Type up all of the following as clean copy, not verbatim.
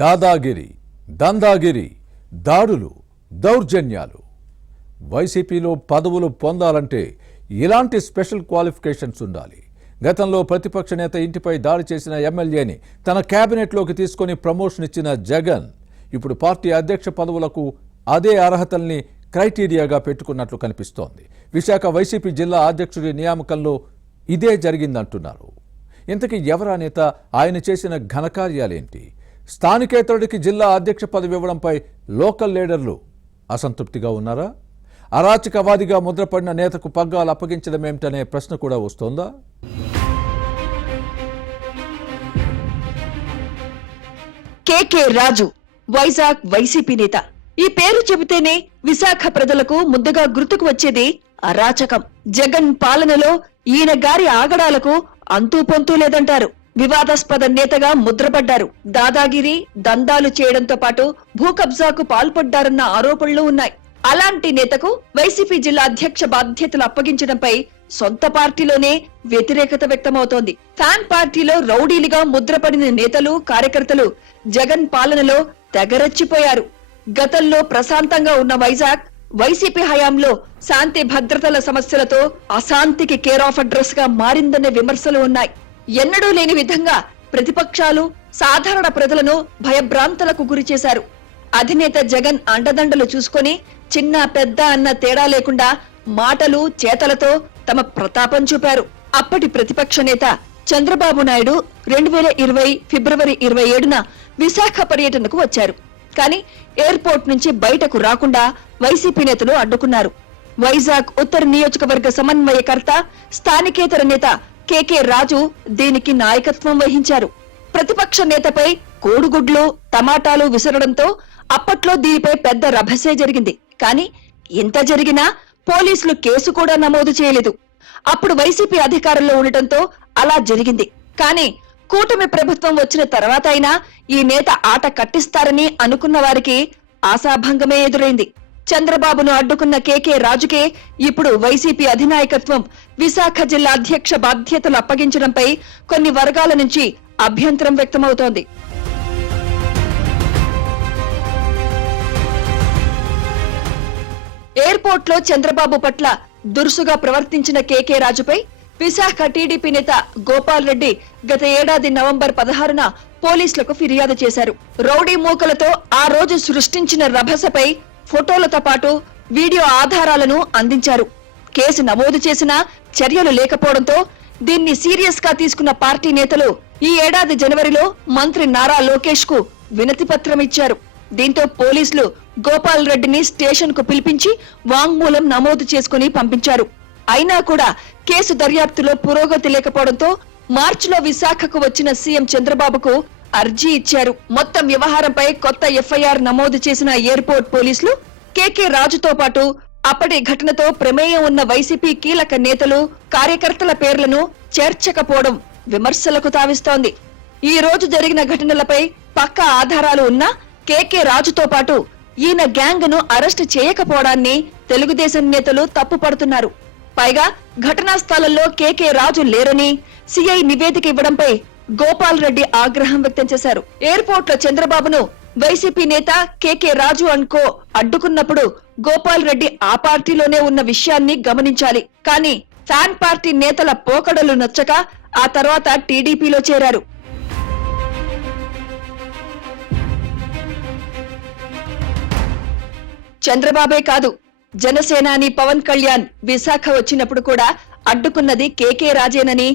దాదాగిరి, దందాగిరి, దాడులు, దౌర్జన్యాలు. వైసీపీలో పదవులు పొందాలంటే ఇలాంటి స్పెషల్ క్వాలిఫికేషన్స్ ఉండాలి. గతంలో ప్రతిపక్ష నేత ఇంటిపై దాడి చేసిన ఎమ్మెల్యేని తన కేబినెట్లోకి తీసుకొని ప్రమోషన్ ఇచ్చిన జగన్ ఇప్పుడు పార్టీ అధ్యక్ష పదవులకు అదే అర్హతల్ని క్రైటీరియాగా పెట్టుకున్నట్లు కనిపిస్తోంది. విశాఖ వైసీపీ జిల్లా అధ్యక్షుడి నియామకంలో ఇదే జరిగిందంటున్నారు. ఇంతకీ ఎవరా నేత? ఆయన చేసిన ఘనకార్యాలేంటి? స్థానికేతరుడికి జిల్లా అధ్యక్ష పదవి ఇవ్వడంపై లోకల్ లీడర్లు అసంతృప్తిగా ఉన్నారా? అరాచకవాదిగా ముద్రపడిన నేతకు పగ్గాలు అప్పగించడం ఏమిటనే ప్రశ్న కూడా వస్తోందా? కేకే రాజు వైజాగ్ వైసీపీ నేత. ఈ పేరు చెబితేనే విశాఖ ప్రజలకు ముద్దగా గుర్తుకు వచ్చేది అరాచకం. జగన్ పాలనలో ఈయన గారి ఆగడాలకు అంతూ పొంతూ లేదంటారు. వివాదాస్పద నేతగా ముద్రపడ్డారు. దాదాగిరి, దందాలు చేయడంతో పాటు భూ కబ్జాకు పాల్పడ్డారన్న ఆరోపణలు ఉన్నాయి. అలాంటి నేతకు వైసీపీ జిల్లా అధ్యక్ష బాధ్యతలు అప్పగించడంపై సొంత పార్టీలోనే వ్యతిరేకత వ్యక్తమవుతోంది. ఫ్యాన్ పార్టీలో రౌడీలుగా ముద్రపడిన నేతలు, కార్యకర్తలు జగన్ పాలనలో తెగరెచ్చిపోయారు. గతంలో ప్రశాంతంగా ఉన్న వైజాగ్ వైసీపీ హయాంలో శాంతి భద్రతల సమస్యలతో అశాంతికి కేర్ ఆఫ్ అడ్రస్ గా మారిందనే విమర్శలు ఉన్నాయి. ఎన్నడూ లేని విధంగా ప్రతిపక్షాలు సాధారణ ప్రజలను భయభ్రాంతులకు గురి చేశారు. అధినేత జగన్ అండదండలు చూసుకొని చిన్న పెద్ద అన్న తేడా లేకుండా మాటలు చేతలతో తమ ప్రతాపం చూపారు. అప్పటి ప్రతిపక్ష నేత చంద్రబాబు నాయుడు 2020 ఫిబ్రవరి 27న విశాఖ పర్యటనకు వచ్చారు. కానీ ఎయిర్పోర్ట్ నుంచి బయటకు రాకుండా వైసీపీ నేతలు అడ్డుకున్నారు. వైజాగ్ ఉత్తర నియోజకవర్గ సమన్వయకర్త, స్థానికేతర నేత కేకే రాజు దీనికి నాయకత్వం వహించారు. ప్రతిపక్ష నేతపై కోడిగుడ్లు, టమాటాలు విసరడంతో అప్పట్లో దీనిపై పెద్ద రభసే జరిగింది. కానీ ఇంత జరిగినా పోలీసులు కేసు కూడా నమోదు చేయలేదు. అప్పుడు వైసీపీ అధికారంలో ఉండటంతో అలా జరిగింది. కానీ కూటమి ప్రభుత్వం వచ్చిన తర్వాత అయినా ఈ నేత ఆట కట్టిస్తారని అనుకున్న వారికి ఆశాభంగమే ఎదురైంది. చంద్రబాబును అడ్డుకున్న కేకే రాజుకే ఇప్పుడు వైసీపీ అధినాయకత్వం విశాఖ జిల్లా అధ్యక్ష బాధ్యతలు అప్పగించడంపై కొన్ని వర్గాల నుంచి అభ్యంతరం వ్యక్తమవుతోంది. ఎయిర్పోర్ట్ లో చంద్రబాబు పట్ల దురుసుగా ప్రవర్తించిన కేకే రాజుపై విశాఖ టీడీపీ నేత గోపాల్ రెడ్డి గత ఏడాది నవంబర్ 16న పోలీసులకు ఫిర్యాదు చేశారు. రౌడీ మూకలతో ఆ రోజు సృష్టించిన రభసపై ఫోటోలతో పాటు వీడియో ఆధారాలను అందించారు. కేసు నమోదు చేసినా చర్యలు లేకపోవడంతో దీన్ని సీరియస్ గా తీసుకున్న పార్టీ నేతలు ఈ ఏడాది జనవరిలో మంత్రి నారా లోకేష్ కు వినతి పత్రం ఇచ్చారు. దీంతో పోలీసులు గోపాల్ రెడ్డిని స్టేషన్ కు పిలిపించి వాంగ్మూలం నమోదు చేసుకుని పంపించారు. అయినా కూడా కేసు దర్యాప్తులో పురోగతి లేకపోవడంతో మార్చిలో విశాఖకు వచ్చిన సీఎం చంద్రబాబుకు అర్జీ ఇచ్చారు. మొత్తం వ్యవహారంపై కొత్త ఎఫ్ఐఆర్ నమోదు చేసిన ఎయిర్పోర్ట్ పోలీసులు కేకే రాజుతో పాటు అప్పటి ఘటనతో ప్రమేయం ఉన్న వైసీపీ కీలక నేతలు, కార్యకర్తల పేర్లను చేర్చకపోవడం విమర్శలకు తావిస్తోంది. ఈ రోజు జరిగిన ఘటనలపై పక్కా ఆధారాలు ఉన్నా కేకే రాజుతో పాటు ఈయన గ్యాంగ్ ను అరెస్టు చేయకపోవడాన్ని తెలుగుదేశం నేతలు తప్పుపడుతున్నారు. పైగా ఘటనా స్థలంలో కేకే రాజు లేరని సిఐ నివేదిక ఇవ్వడంపై గోపాల్ రెడ్డి ఆగ్రహం వ్యక్తం చేశారు. ఎయిర్పోర్ట్ లో చంద్రబాబును వైసీపీ నేత కేకే రాజు అనుకో అడ్డుకున్నప్పుడు గోపాల్ రెడ్డి ఆ పార్టీలోనే ఉన్న విషయాన్ని గమనించాలి. కానీ ఫ్యాన్ పార్టీ నేతల పోకడలు నచ్చక ఆ తర్వాత టీడీపీలో చేరారు. చంద్రబాబే కాదు, జనసేనాని పవన్ కళ్యాణ్ విశాఖ వచ్చినప్పుడు కూడా అడ్డుకున్నది కేకే రాజేనని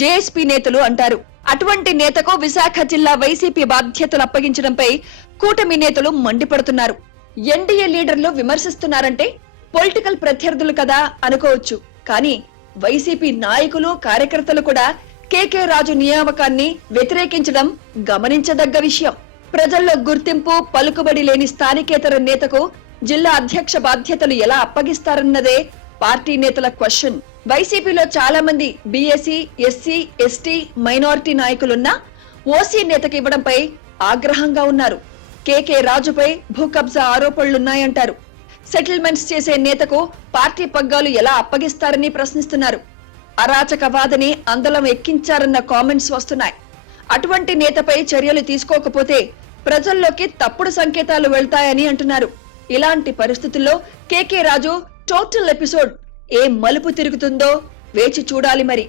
జేఎస్పీ నేతలు అంటారు. అటువంటి నేతకు విశాఖ జిల్లా వైసీపీ బాధ్యతలు అప్పగించడంపై కూటమి నేతలు మండిపడుతున్నారు. ఎన్డీఏ లీడర్లు విమర్శిస్తున్నారంటే పొలిటికల్ ప్రత్యర్థులు కదా అనుకోవచ్చు. కానీ వైసీపీ నాయకులు, కార్యకర్తలు కూడా కేకే రాజు నియామకాన్ని వ్యతిరేకించడం గమనించదగ్గ విషయం. ప్రజల్లో గుర్తింపు, పలుకుబడి లేని స్థానికేతర నేతకు జిల్లా అధ్యక్ష బాధ్యతలు ఎలా అప్పగిస్తారన్నదే పార్టీ నేతల క్వశ్చన్. వైసీపీలో చాలా మంది బీఎస్సీ, ఎస్సీ, ఎస్టీ, మైనారిటీ నాయకులున్నా ఓసీ నేతకు ఇవ్వడంపై ఆగ్రహంగా ఉన్నారు. కేకే రాజుపై భూ కబ్జా ఆరోపణలున్నాయంటారు. సెటిల్మెంట్స్ చేసే నేతకు పార్టీ పగ్గాలు ఎలా అప్పగిస్తారని ప్రశ్నిస్తున్నారు. అరాచకవాదని అందలం ఎక్కించారన్న కామెంట్స్ వస్తున్నాయి. అటువంటి నేతపై చర్యలు తీసుకోకపోతే ప్రజల్లోకి తప్పుడు సంకేతాలు వెళ్తాయని అంటున్నారు. ఇలాంటి పరిస్థితుల్లో కేకే రాజు టోటల్ ఎపిసోడ్ ఏ మలుపు తిరుగుతుందో వేచి చూడాలి మరి.